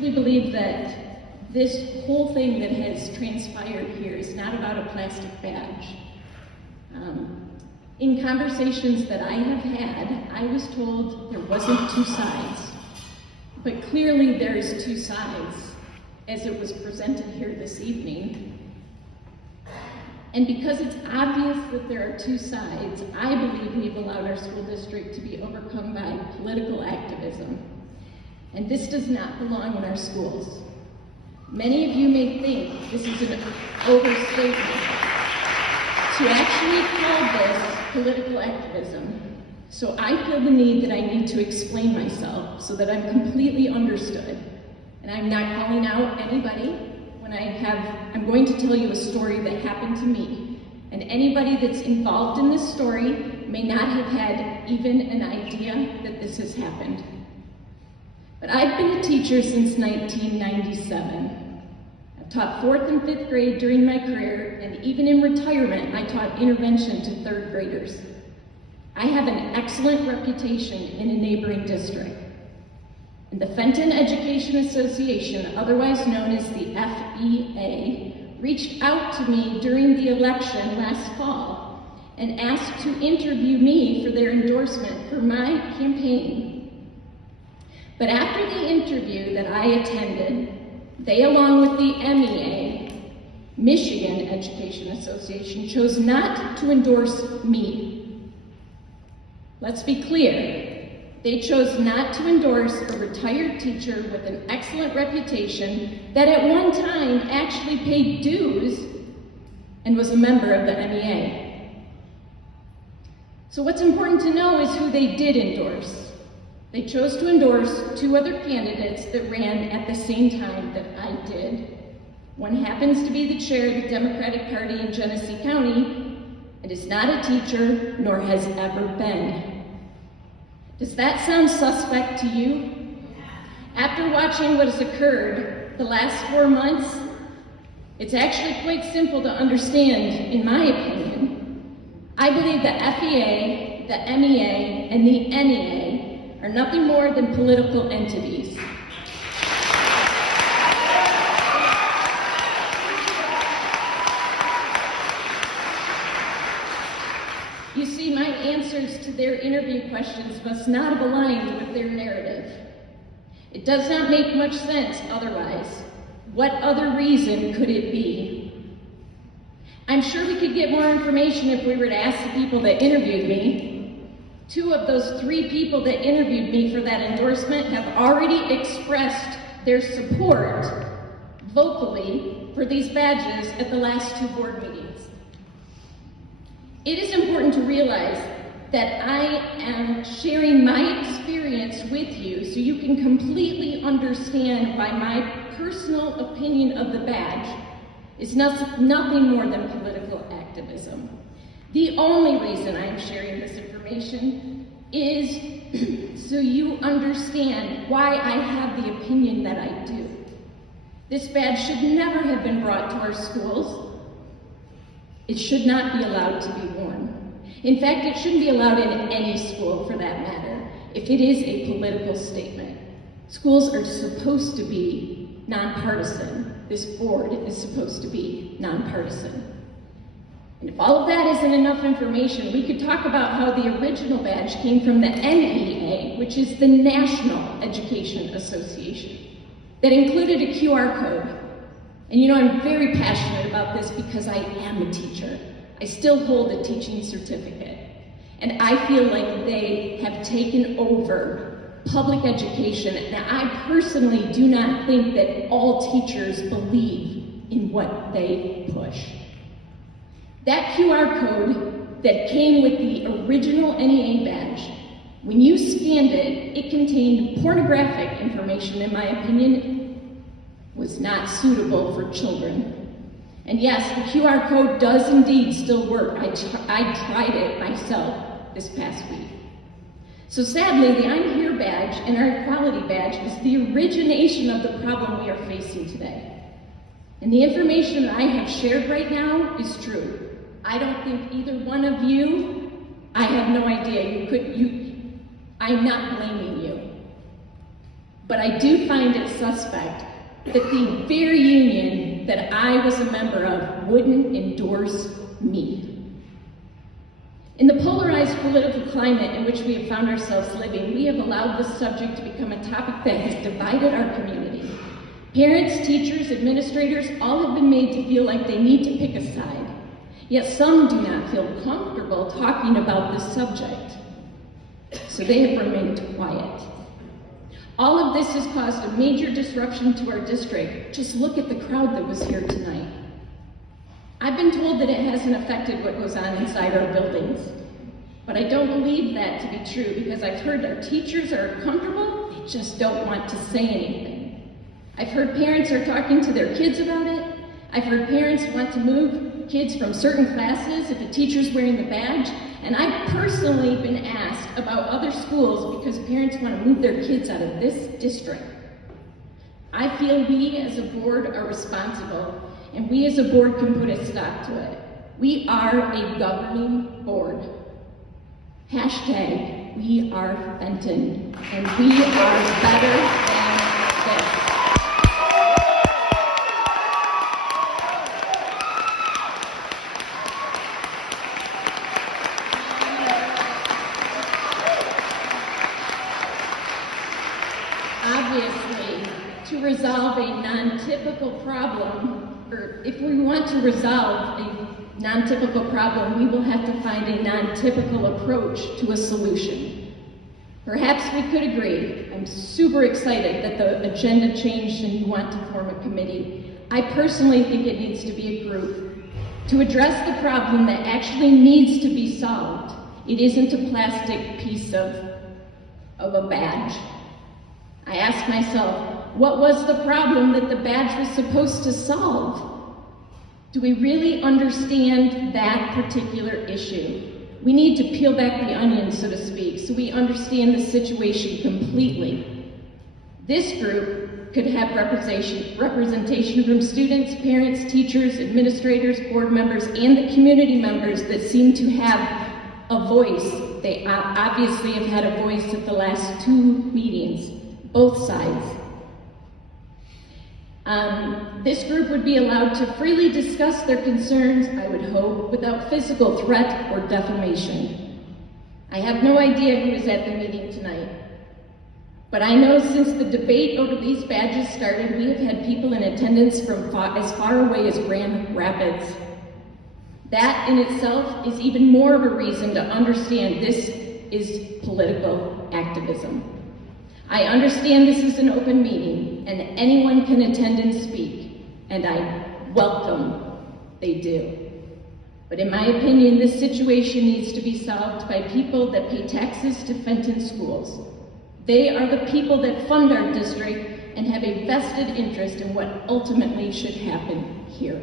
truly believe that this whole thing that has transpired here is not about a plastic badge. In conversations that I have had, I was told there wasn't two sides. But clearly there's two sides, as it was presented here this evening. And because it's obvious that there are two sides, I believe we've allowed our school district to be overcome by political activism. And this does not belong in our schools. Many of you may think this is an overstatement to actually call this political activism. So I feel the need that I need to explain myself so that I'm completely understood. And I'm not calling out anybody when I'm going to tell you a story that happened to me. And anybody that's involved in this story may not have had even an idea that this has happened. But I've been a teacher since 1997. I've taught 4th and 5th grade during my career, and even in retirement, I taught intervention to 3rd graders. I have an excellent reputation in a neighboring district. And the Fenton Education Association, otherwise known as the FEA, reached out to me during the election last fall and asked to interview me for their endorsement for my campaign. But after the interview that I attended, they, along with the MEA, Michigan Education Association, chose not to endorse me. Let's be clear. They chose not to endorse a retired teacher with an excellent reputation that at one time actually paid dues and was a member of the MEA. So what's important to know is who they did endorse. They chose to endorse 2 other candidates that ran at the same time that I did. One happens to be the chair of the Democratic Party in Genesee County and is not a teacher, nor has ever been. Does that sound suspect to you? After watching what has occurred the last 4 months, it's actually quite simple to understand, in my opinion. I believe the FEA, the MEA, and the NEA are nothing more than political entities. You see, my answers to their interview questions must not have aligned with their narrative. It does not make much sense otherwise. What other reason could it be? I'm sure we could get more information if we were to ask the people that interviewed me. 2 of those 3 people that interviewed me for that endorsement have already expressed their support vocally for these badges at the last 2 board meetings. It is important to realize that I am sharing my experience with you so you can completely understand why my personal opinion of the badge is nothing more than political activism. The only reason I'm sharing this information is so you understand why I have the opinion that I do. This badge should never have been brought to our schools. It should not be allowed to be worn. In fact, it shouldn't be allowed in any school for that matter, if it is a political statement. Schools are supposed to be nonpartisan. This board is supposed to be nonpartisan. And if all of that isn't enough information, we could talk about how the original badge came from the NEA, which is the National Education Association, that included a QR code. And you know, I'm very passionate about this because I am a teacher. I still hold a teaching certificate. And I feel like they have taken over public education. And I personally do not think that all teachers believe in what they push. That QR code that came with the original NEA badge, when you scanned it, it contained pornographic information, in my opinion, was not suitable for children. And yes, the QR code does indeed still work. I tried it myself this past week. So sadly, the I'm Here badge and our equality badge is the origination of the problem we are facing today. And the information that I have shared right now is true. I don't think either one of you, I have no idea, I'm not blaming you. But I do find it suspect that the very union that I was a member of wouldn't endorse me. In the polarized political climate in which we have found ourselves living, we have allowed this subject to become a topic that has divided our community. Parents, teachers, administrators, all have been made to feel like they need to pick a side. Yet some do not feel comfortable talking about this subject, so they have remained quiet. All of this has caused a major disruption to our district. Just look at the crowd that was here tonight. I've been told that it hasn't affected what goes on inside our buildings, but I don't believe that to be true because I've heard our teachers are comfortable, they just don't want to say anything. I've heard parents are talking to their kids about it. I've heard parents want to move kids from certain classes if a teacher's wearing the badge, and I've personally been asked about other schools because parents want to move their kids out of this district. I feel we as a board are responsible, and we as a board can put a stop to it. We are a governing board. Hashtag, we are Fenton, and we are better than this. Obviously, to resolve a non-typical problem, or if we want to resolve a non-typical problem, we will have to find a non-typical approach to a solution. Perhaps we could agree. I'm super excited that the agenda changed and you want to form a committee. I personally think it needs to be a group to address the problem that actually needs to be solved. It isn't a plastic piece of a badge. I ask myself, what was the problem that the badge was supposed to solve? Do we really understand that particular issue? We need to peel back the onion, so to speak, so we understand the situation completely. This group could have representation from students, parents, teachers, administrators, board members, and the community members that seem to have a voice. They obviously have had a voice at the last 2 meetings, both sides. This group would be allowed to freely discuss their concerns, I would hope, without physical threat or defamation. I have no idea who was at the meeting tonight, but I know since the debate over these badges started, we have had people in attendance from as far away as Grand Rapids. That in itself is even more of a reason to understand this is political activism. I understand this is an open meeting and anyone can attend and speak, and I welcome they do. But in my opinion, this situation needs to be solved by people that pay taxes to Fenton schools. They are the people that fund our district and have a vested interest in what ultimately should happen here.